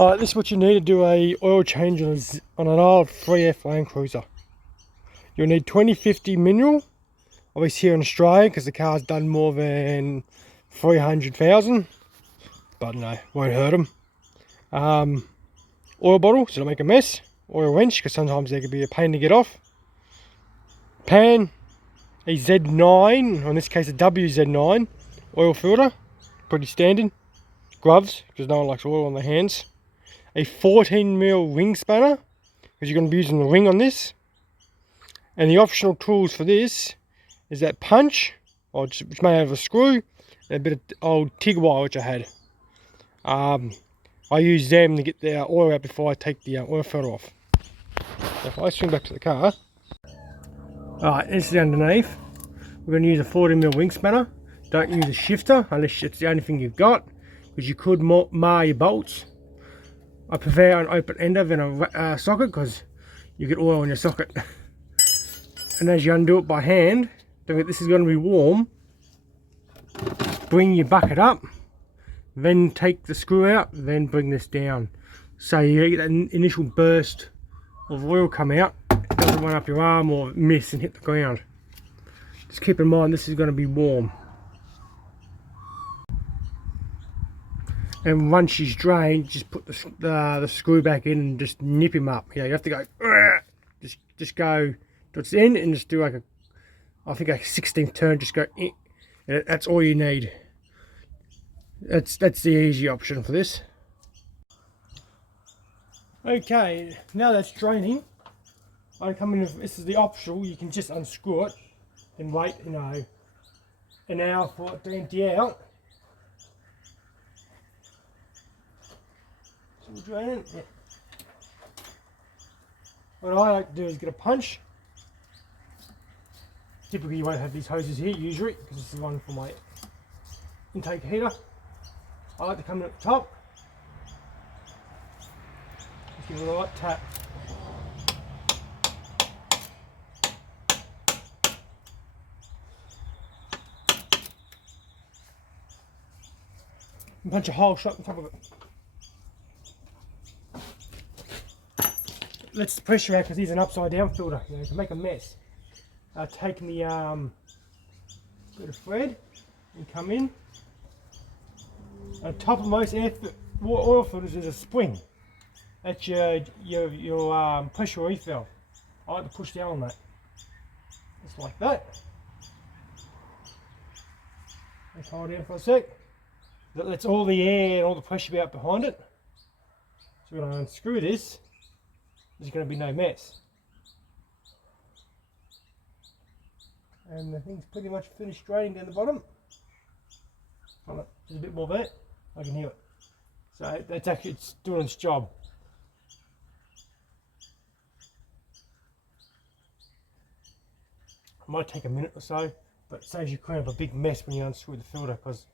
Alright, this is what you need to do a oil change on an old 3F Land Cruiser. You'll need 2050 mineral, obviously here in Australia because the car's done more than 300,000, but no, won't hurt them. Oil bottle, so don't make a mess. Oil wrench, because sometimes they can be a pain to get off. Pan, a Z9, or in this case a WZ9 oil filter, pretty standard. Gloves, because no one likes oil on their hands. A 14mm ring spanner, because you're going to be using the ring on this. And the optional tools for this is that punch, which may have a screw, and a bit of old TIG wire which I had. I use them to get the oil out before I take the oil filter off. So if I swing back to the car, alright, this is underneath. We're going to use a 14mm ring spanner. Don't use a shifter unless it's the only thing you've got, because you could mar your bolts. I prefer an open ender than a socket, because you get oil in your socket. And as you undo it by hand, this is going to be warm. Bring your bucket up, then take the screw out, then bring this down. So you get that initial burst of oil come out. It doesn't run up your arm or miss and hit the ground. Just keep in mind this is going to be warm. And once she's drained, just put the screw back in and just nip him up. Yeah, you have to go, just go to its end and just do like I think a 16th turn, just go, that's all you need. That's the easy option for this. Okay, now that's draining, I come in, this is the optional, you can just unscrew it and wait, you know, an hour for it to empty out. So we'll drain it. Yeah. What I like to do is get a punch. Typically you won't have these hoses here, usually, because this is one for my intake heater. I like to come in at the top. Just give it a light tap. And punch a hole shut on top of it. Lets the pressure out because he's an upside down filter, you know, it can make a mess. Taking the bit of thread and come in. On top of most oil filters is a spring. That's your pressure relief valve. I like to push down on that. Just like that. Let's hold it down for a sec. That lets all the air and all the pressure be out behind it. So when I unscrew this, there's going to be no mess. And the thing's pretty much finished draining down the bottom. There's a bit more there. I can hear it. So that's actually, it's doing its job. It might take a minute or so, but it saves you cleaning up a big mess when you unscrew the filter, because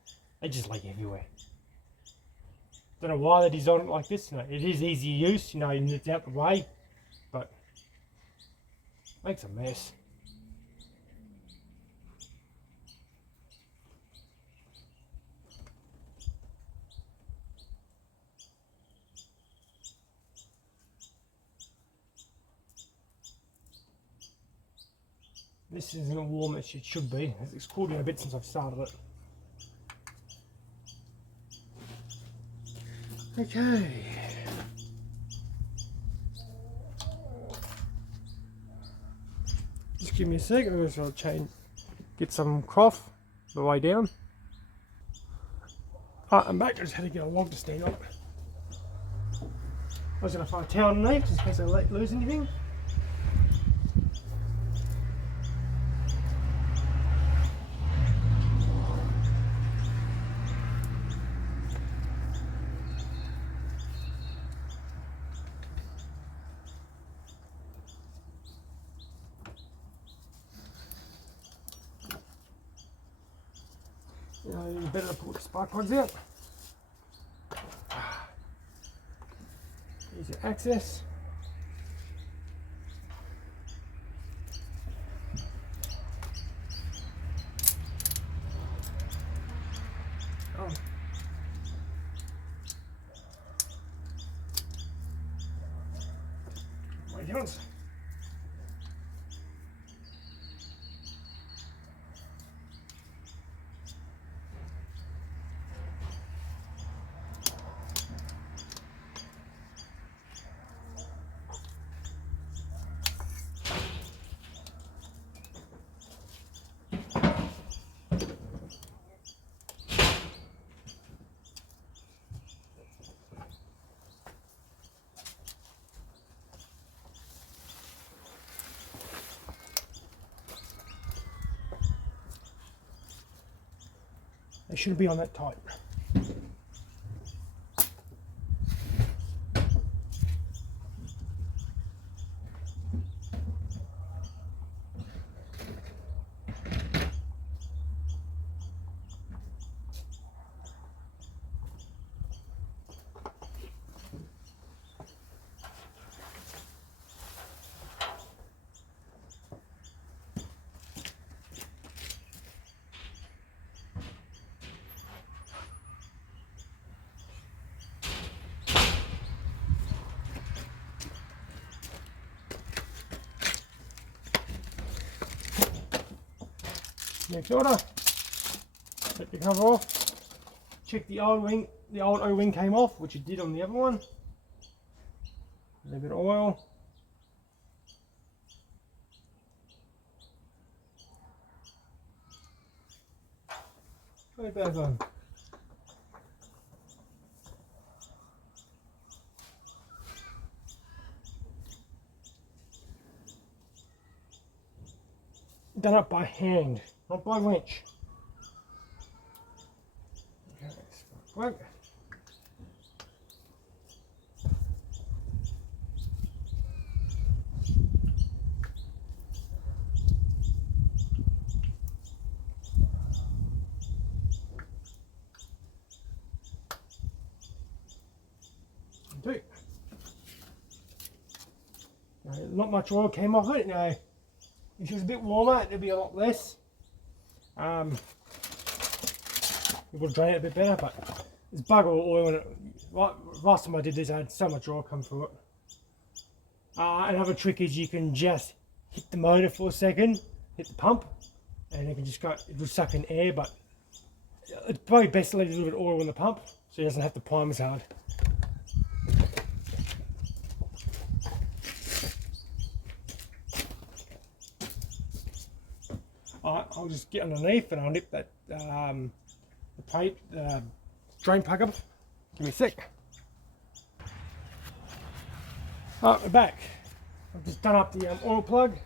they just lay everywhere. Don't know why they designed it like this. You know, it is easy use, you know, it's out the way, but it makes a mess. This isn't warm as it should be. It's cooled down a bit since I've started it. Okay. Just give me a sec. I'm going to get some cloth the way down. I'm back. I just had to get a log to stand on. I was going to find a towel underneath just in case I lose anything. You better pull the spark plugs out. Here's your access. be honest. They shouldn't be on that tight. Next order, take the cover off, check the old wing, the old O-wing came off, which it did on the other one. A little bit of oil. Put it back on. Done it by hand, not by winch. Okay, spark plug. Two. Not much oil came off it. Now, if it was a bit warmer, it'd be a lot less. It would drain it a bit better, but there's bugger all oil in it. Last time I did this, I had so much oil come through it. Another trick is you can just hit the motor for a second, hit the pump, and it can just go, it will suck in air, but it's probably best to leave a little bit of oil in the pump so it doesn't have to prime as hard. Alright, I'll just get underneath and I'll nip that the plate, drain plug up. Give me a sec. Alright, we're back. I've just done up the oil plug.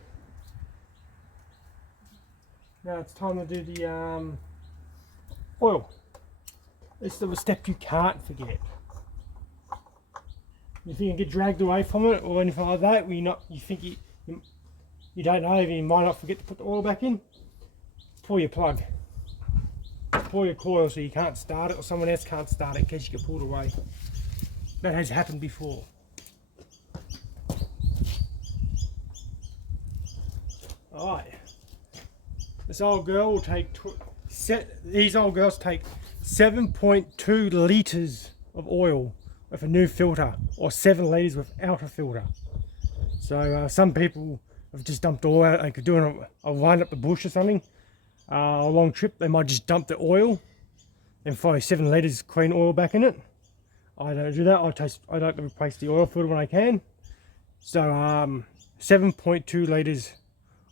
Now it's time to do the oil. This is the step you can't forget. If you can get dragged away from it or anything like that, you think you don't know, you might not forget to put the oil back in. Pull your plug. Pull your coil so you can't start it or someone else can't start it in case you get pulled away. That has happened before. Alright. This old girl will take, these old girls take 7.2 litres of oil with a new filter, or 7 litres without a filter. So some people have just dumped oil out. They could do a run up the bush or something, a long trip. They might just dump the oil and throw 7 litres clean oil back in it. I don't do that. I like to replace the oil filter when I can. So 7.2 litres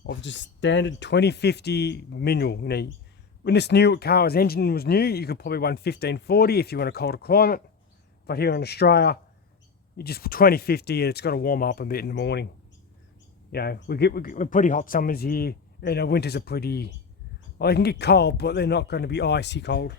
of just standard 2050 mineral. You know, when this new car's engine was new, you could probably run 1540 if you want a colder climate. But here in Australia, you just 2050 and it's got to warm up a bit in the morning. You know, we're pretty hot summers here, and our winters are pretty, well, they can get cold, but they're not going to be icy cold.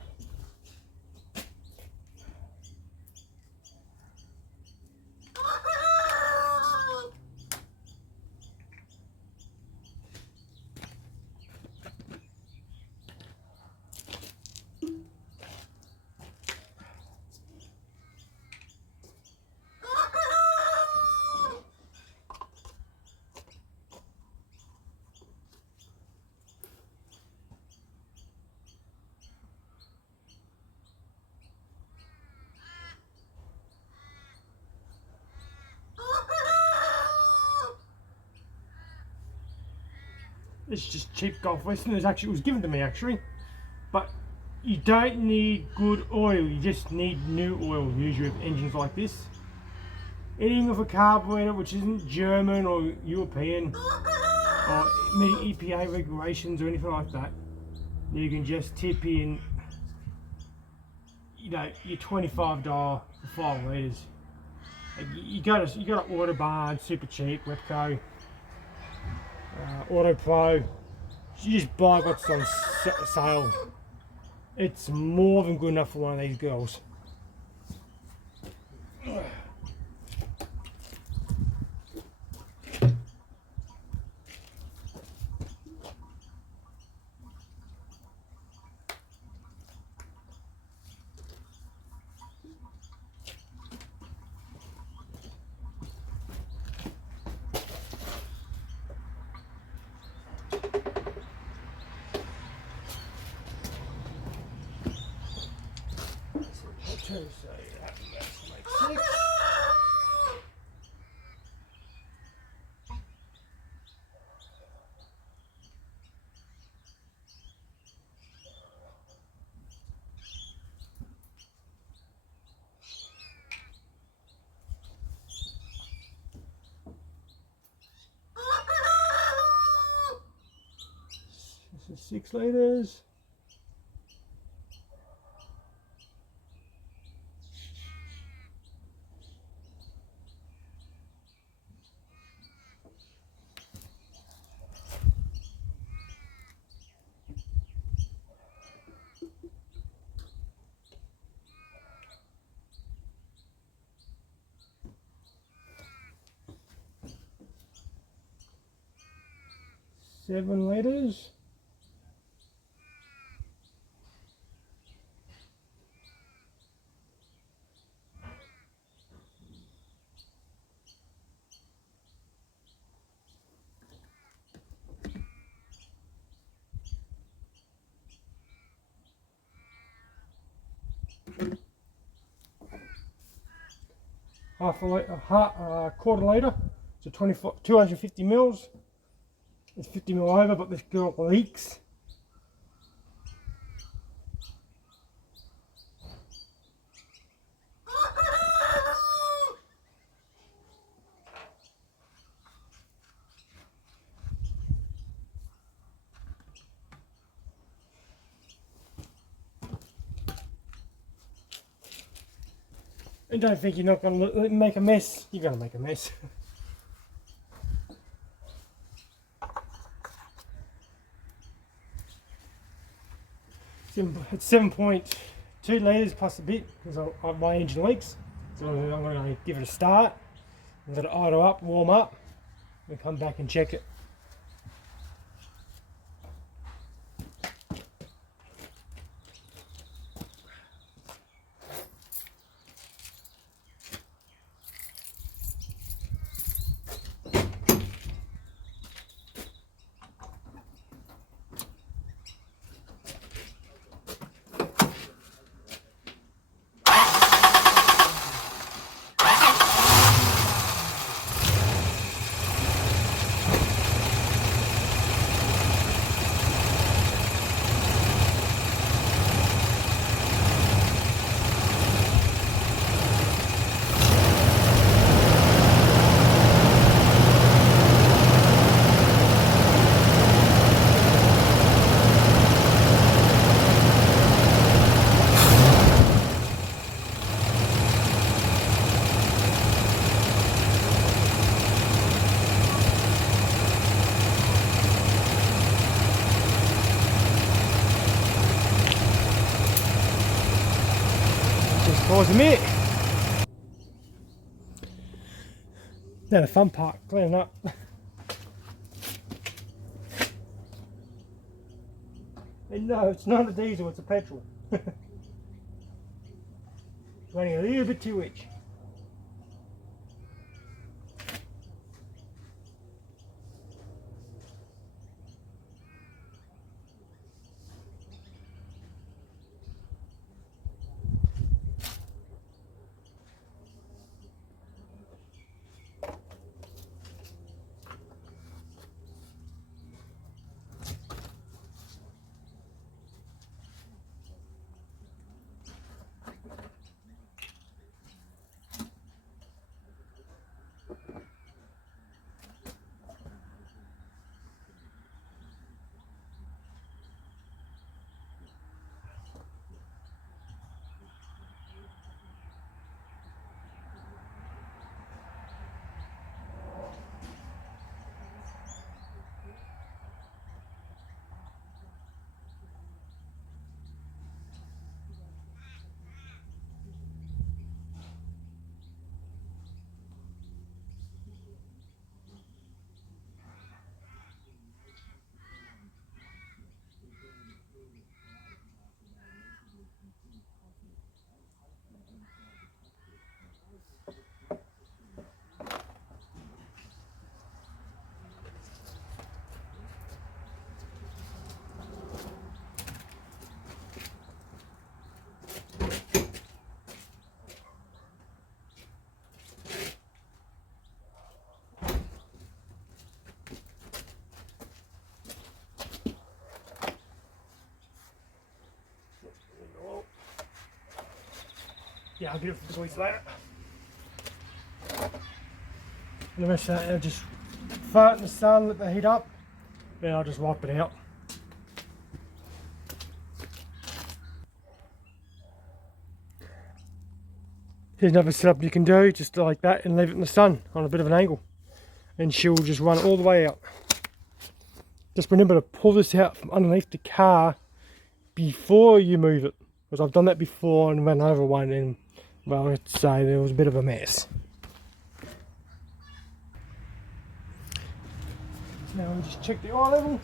It's just cheap Gulf Western. It was given to me actually, but you don't need good oil. You just need new oil usually with engines like this. Anything with a carburetor which isn't German or European or meeting EPA regulations or anything like that, you can just tip in, you know, your $25 for 5 litres. You go to Autobarn, super cheap, Webco, Auto Pro. You just buy what's on sale. It's more than good enough for one of these girls. So that makes 6. This is 6 litres. Seven litres. Quarter litre, so 250 mils. It's 50 mil over, but this girl leaks. And don't think you're not going to make a mess. You're going to make a mess. It's 7.2 litres plus a bit because my engine leaks. So I'm going to give it a start, let it idle up, warm up, and come back and check it. Pause a minute. Now the fun part, cleaning up. And no, it's not a diesel, it's a petrol. Running a little bit too rich. yeah, I'll get it for the boys later. And the rest of that, I'll just fart in the sun, let the heat up, then I'll just wipe it out. Here's another setup you can do, just like that, and leave it in the sun on a bit of an angle. And she'll just run all the way out. Just remember to pull this out from underneath the car before you move it. Because I've done that before and ran over one and, well, I'd say there was a bit of a mess. Now we'll just check the eye level.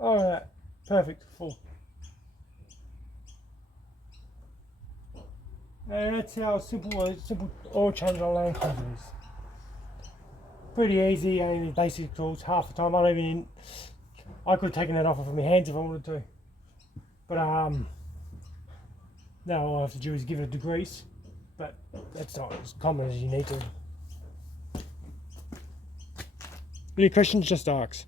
Alright, perfect, full. And that's how simple oil change on Land Cruiser is. Pretty easy, only basic tools. Half the time I could have taken that off with my hands if I wanted to. But now all I have to do is give it a degrease. But that's not as common as you need to. Any questions, just ask.